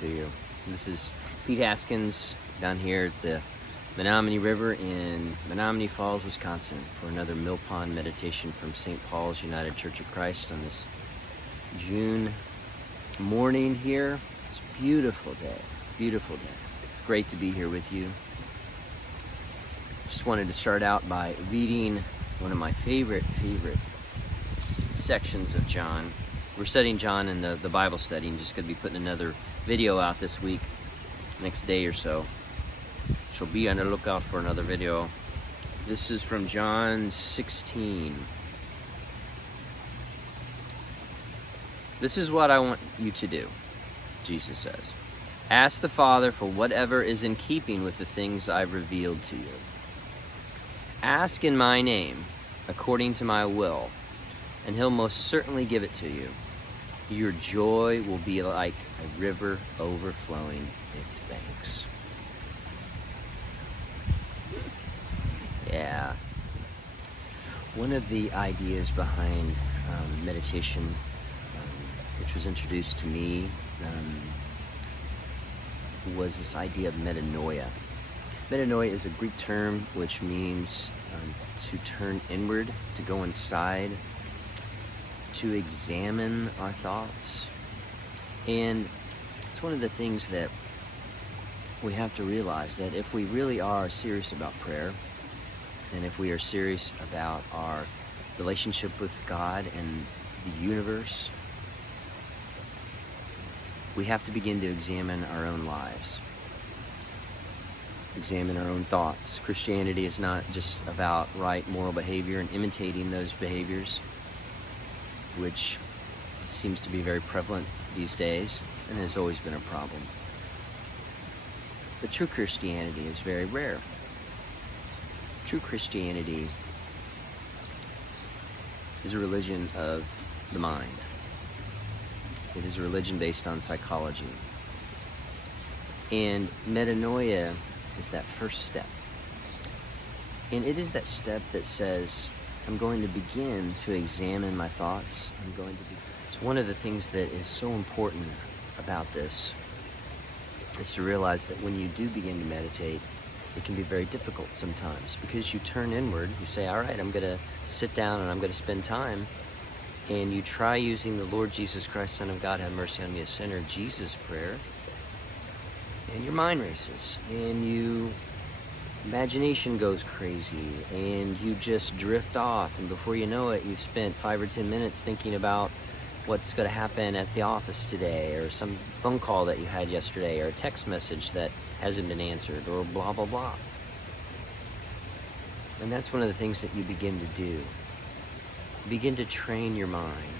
to you. This is Pete Haskins down here at the Menominee River in Menominee Falls, Wisconsin for another Mill Pond meditation from St. Paul's United Church of Christ on this June morning here. It's a beautiful day, beautiful day. It's great to be here with you. Just wanted to start out by reading one of my favorite sections of John. We're studying John in the Bible study. I'm just going to be putting another video out this week, next day or so. So be on the lookout for another video. This is from John 16. This is what I want you to do, Jesus says. Ask the Father for whatever is in keeping with the things I've revealed to you. Ask in my name, according to my will, and he'll most certainly give it to you. Your joy will be like a river overflowing its banks. Yeah. One of the ideas behind meditation, which was introduced to me, was this idea of metanoia. Metanoia is a Greek term which means to turn inward, to go inside, to examine our thoughts. And it's one of the things that we have to realize, that if we really are serious about prayer, and if we are serious about our relationship with God and the universe, we have to begin to examine our own lives, examine our own thoughts. Christianity is not just about right moral behavior and imitating those behaviors, which seems to be very prevalent these days and has always been a problem. But true Christianity is very rare. True Christianity is a religion of the mind. It is a religion based on psychology. And metanoia is that first step. And it is that step that says, I'm going to begin to examine my thoughts. It's one of the things that is so important about this is to realize that when you do begin to meditate, it can be very difficult sometimes because you turn inward. You say, all right, I'm going to sit down and I'm going to spend time. And you try using the Lord Jesus Christ, Son of God, have mercy on me, a sinner, Jesus prayer. And your mind races and imagination goes crazy and you just drift off, and before you know it, you've spent 5 or 10 minutes thinking about what's going to happen at the office today, or some phone call that you had yesterday, or a text message that hasn't been answered, or blah blah blah. And that's one of the things that you begin to do. You begin to train your mind.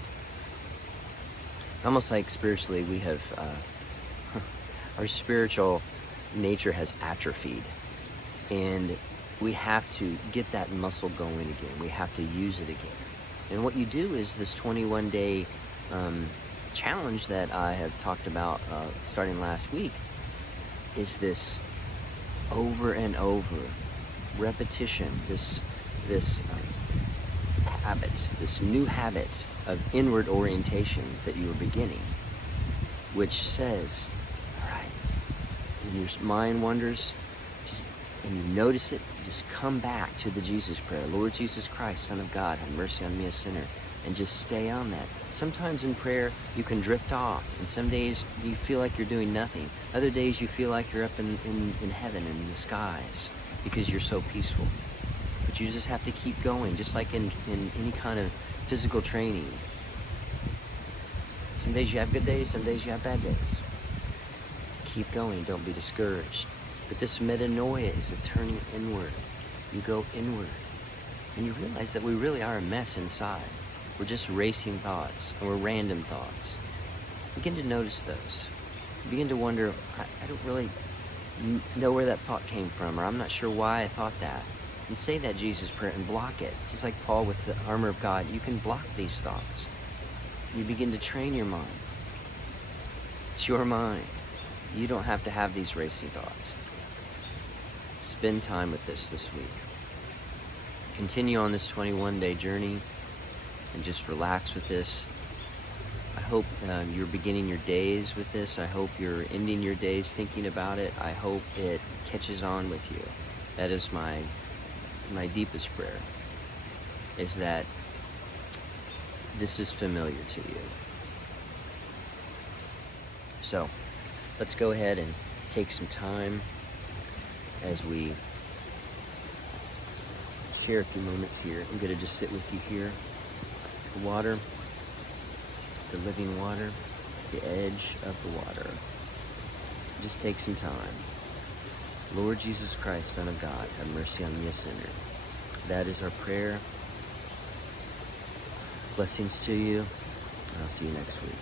It's almost like spiritually we have our spiritual nature has atrophied. And we have to get that muscle going again. We have to use it again. And what you do is this 21-day challenge that I have talked about starting last week is this over and over repetition, this habit, this new habit of inward orientation that you are beginning, which says, all right, when your mind wanders, and you notice it, just come back to the Jesus prayer. Lord Jesus Christ, Son of God, have mercy on me, a sinner. And just stay on that. Sometimes in prayer, you can drift off. And some days you feel like you're doing nothing. Other days you feel like you're up in heaven, in the skies, because you're so peaceful. But you just have to keep going, just like in any kind of physical training. Some days you have good days, some days you have bad days. Keep going, don't be discouraged. But this metanoia is a turning inward. You go inward. And you realize that we really are a mess inside. We're just racing thoughts, and we're random thoughts. Begin to notice those. Begin to wonder, I don't really know where that thought came from, or I'm not sure why I thought that. And say that Jesus prayer and block it. Just like Paul with the armor of God, you can block these thoughts. You begin to train your mind. It's your mind. You don't have to have these racing thoughts. Spend time with this week. Continue on this 21-day journey and just relax with this. I hope you're beginning your days with this. I hope you're ending your days thinking about it. I hope it catches on with you. That is my deepest prayer, is that this is familiar to you. So let's go ahead and take some time as we share a few moments here. I'm going to just sit with you here. The water, the living water, the edge of the water. Just take some time. Lord Jesus Christ, Son of God, have mercy on me, a sinner. That is our prayer. Blessings to you, and I'll see you next week.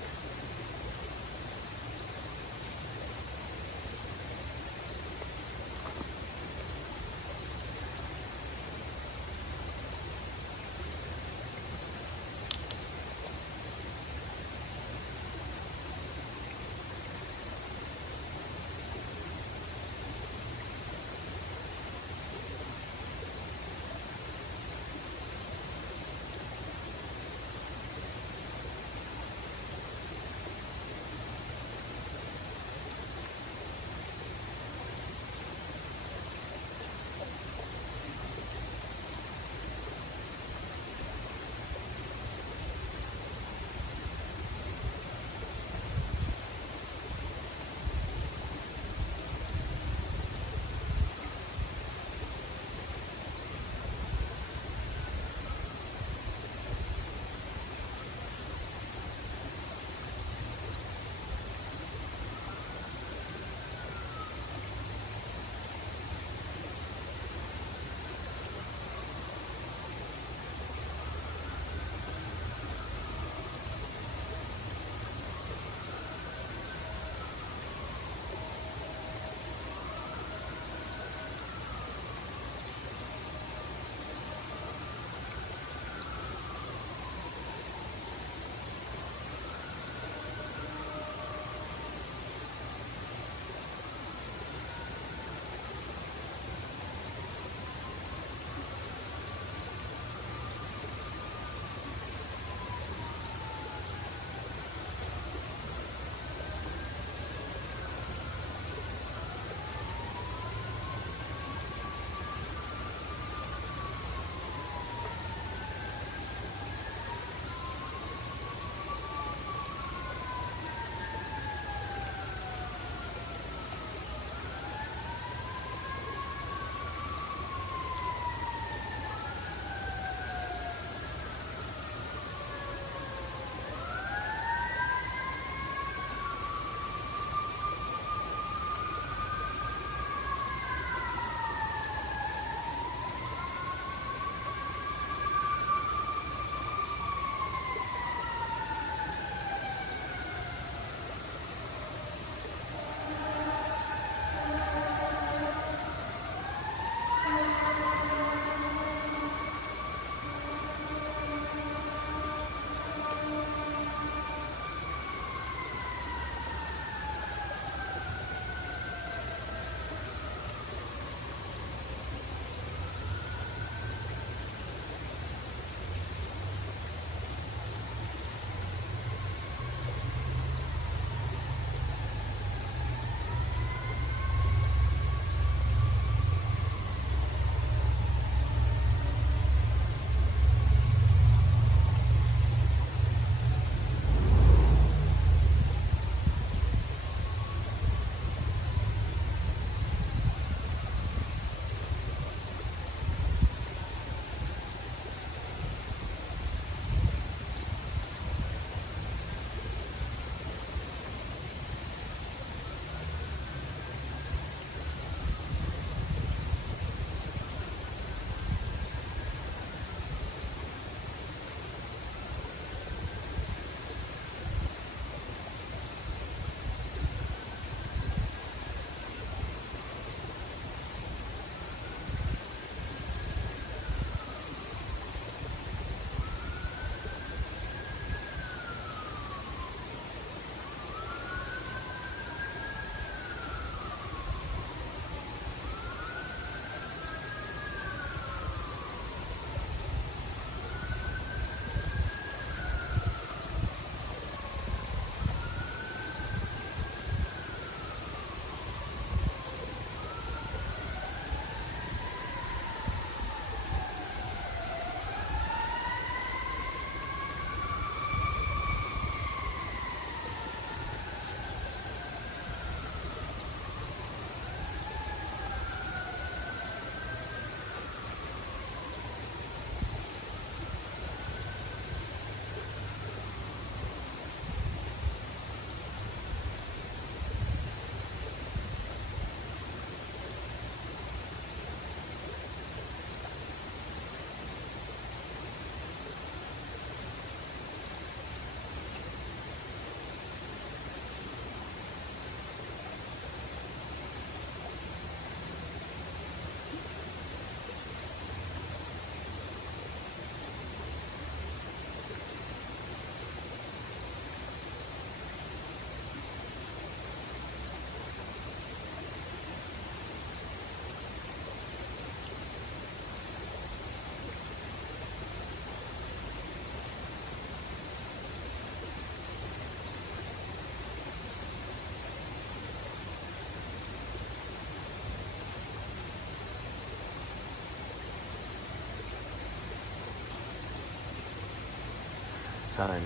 time.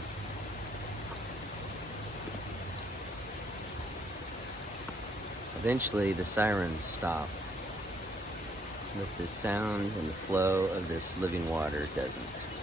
Eventually, the sirens stop, but the sound and the flow of this living water doesn't.